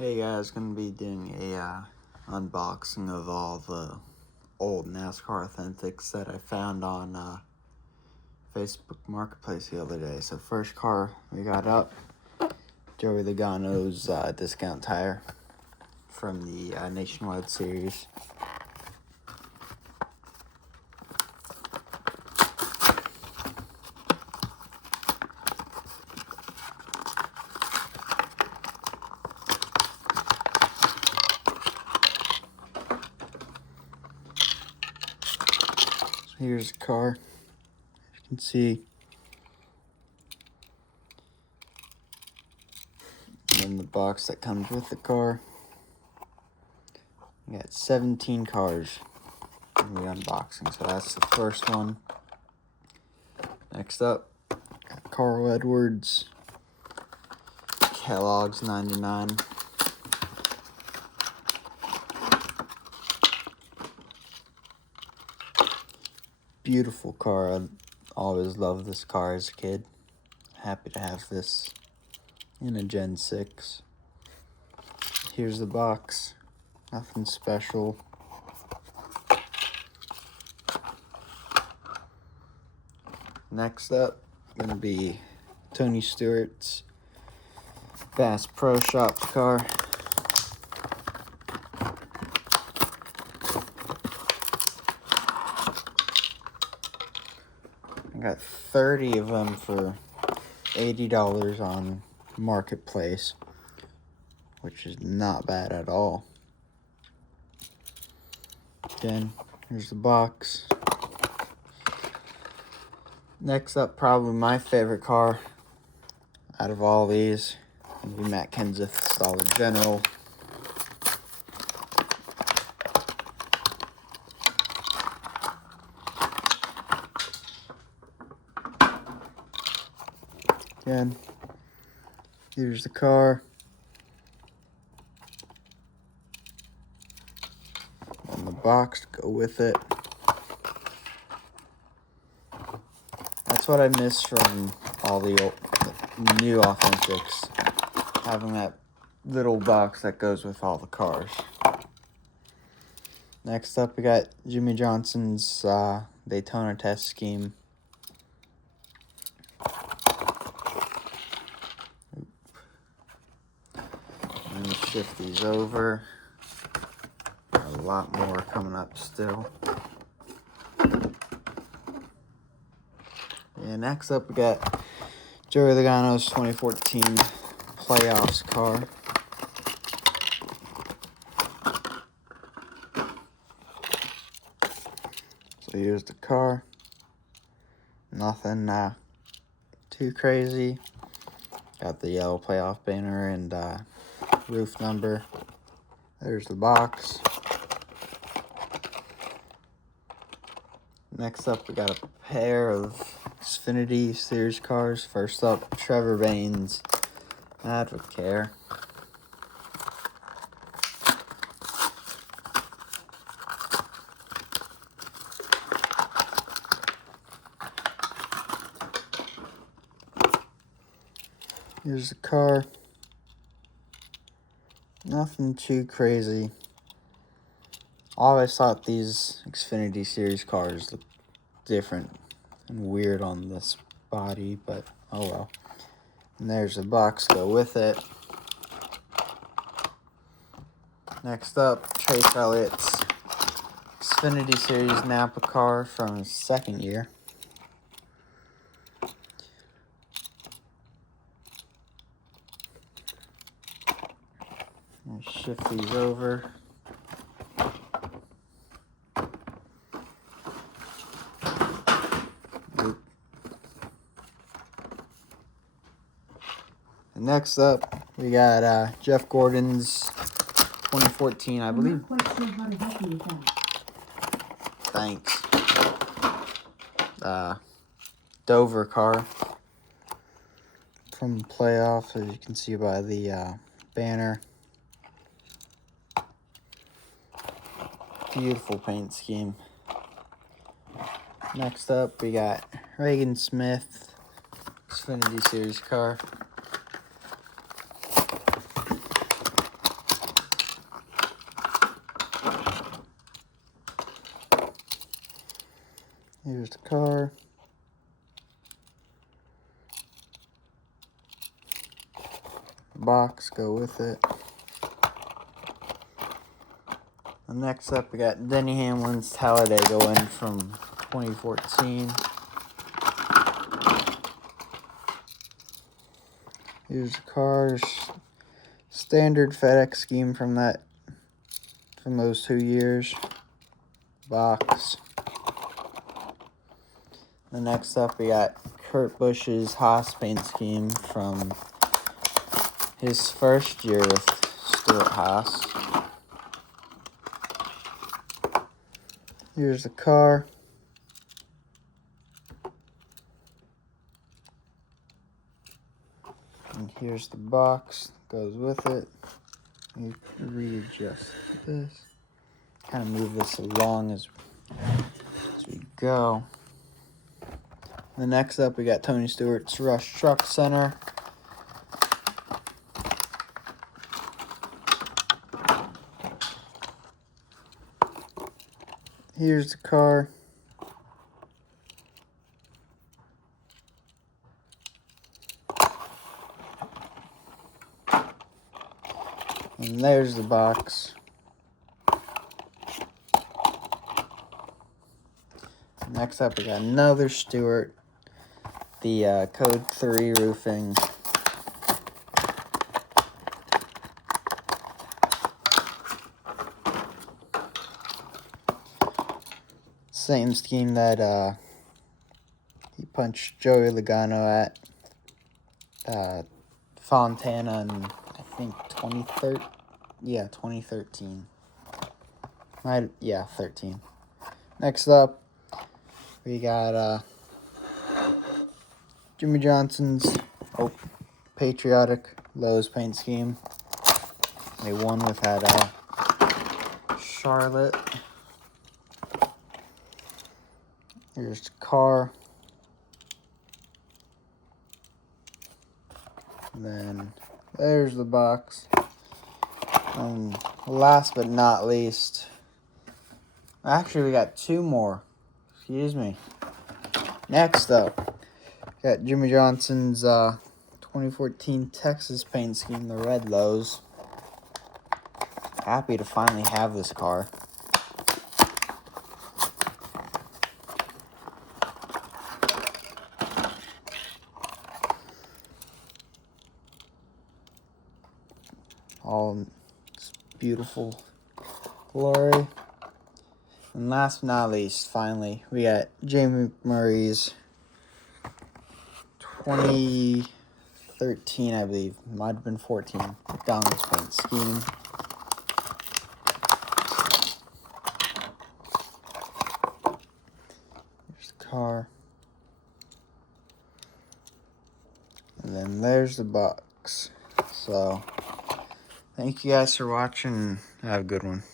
Hey guys, gonna be doing a unboxing of all the old NASCAR Authentics that I found on Facebook Marketplace the other day. So first car we got up, Joey Logano's discount tire from the Nationwide Series. Here's the car. As you can see, and then the box that comes with the car. We got 17 cars in the unboxing, so that's the first one. Next up, got Carl Edwards, Kellogg's 99. Beautiful car. I always loved this car as a kid. Happy to have this in a Gen 6. Here's the box. Nothing special. Next up, gonna be Tony Stewart's Bass Pro Shops car. I got 30 of them for $80 on Marketplace, which is not bad at all. Again, here's the box. Next up, probably my favorite car out of all these, would be Matt Kenseth's Dollar General. Again, here's the car. And the box to go with it. That's what I miss from all the new Authentics, having that little box that goes with all the cars. Next up, we got Jimmy Johnson's Daytona test scheme. Let me shift these over. A lot more coming up still. And next up, we got Joey Logano's 2014 Playoffs car. So here's the car. Nothing too crazy. Got the yellow playoff banner and roof number. There's the box. Next up, we got a pair of Xfinity Series cars. First up, Trevor Bayne's Advocare. Here's the car. Nothing too crazy. Always thought these Xfinity Series cars looked different and weird on this body, but oh well. And there's a box to go with it. Next up, Chase Elliott's Xfinity Series Napa car from his second year. I'll shift these over. And next up, we got Jeff Gordon's 2014, I believe. I'm not quite sure how to help you with that. Thanks. Dover car from the playoffs, as you can see by the banner. Beautiful paint scheme. Next up, we got Reagan Smith Xfinity Series car. Here's the car. Box, go with it. And next up, we got Denny Hamlin's Talladega win from 2014. Here's the cars. Standard FedEx scheme from those 2 years. Box. The next up, we got Kurt Busch's Haas paint scheme from his first year with Stuart Haas. Here's the car. And here's the box. Goes with it. You readjust this. Kind of move this along as we go. The next up, we got Tony Stewart's Rush Truck Center. Here's the car. And there's the box. Next up, we got another Stewart. The Code 3 roofing. Same scheme that he punched Joey Logano at Fontana in, I think, 2013. Yeah, 2013. 13. Next up, we got Jimmy Johnson's Patriotic Lowe's paint scheme. They won with that Charlotte. Here's the car. And then there's the box. And last but not least, actually we got two more. Excuse me. Next up, got Jimmy Johnson's 2014 Texas paint scheme, the red Lowe's. Happy to finally have this car. All this beautiful glory. And last but not least, finally, we got Jamie Murray's 2013, I believe. Might have been 14. McDonald's paint scheme. Here's the car. And then there's the box. So, thank you guys for watching. Have a good one.